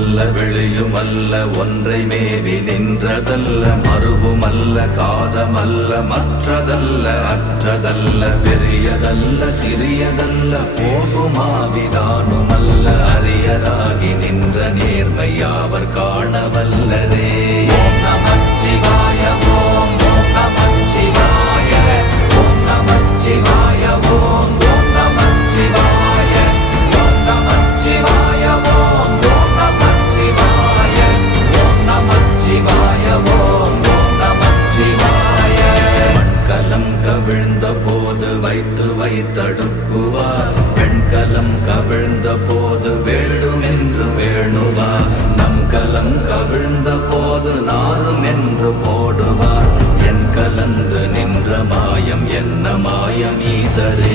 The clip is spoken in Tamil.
உள்ளுமல்ல வெளியுமல்ல ஒன்றை மேவி நின்றதல்ல மறுவுமல்ல காதமல்ல மற்றதல்ல அற்றதல்ல பெரியதல்ல சிறியதல்ல போகுமாவிதானுமல்ல அரியதாகி நின்ற நேர்மை யாவர் காணவல்லரே. ஓம் நமச்சிவாய ஓம் ஓம் நமச்சிவாய ஓம் நமச்சிவாய ஓம் ஓம் நமச்சிவாய ஓம் நமச்சிவாய ஓம் ஓம் நமச்சிவாய ஓம் நமச்சிவாய ஓம் ஓம் நமச்சிவாய. மண்கலம் கவிழ்ந்த போது வைத்து வைத்தடுக்குவார் பெண்கலம் கவிழ்ந்த போது வேண்டுமென்று வேணுவார் நம் கலம் கவிழ்ந்த போது நாரும் என்று போடுவார் என் கலந்து நின்ற மாயம் என்ன மாயம் ஈசரே.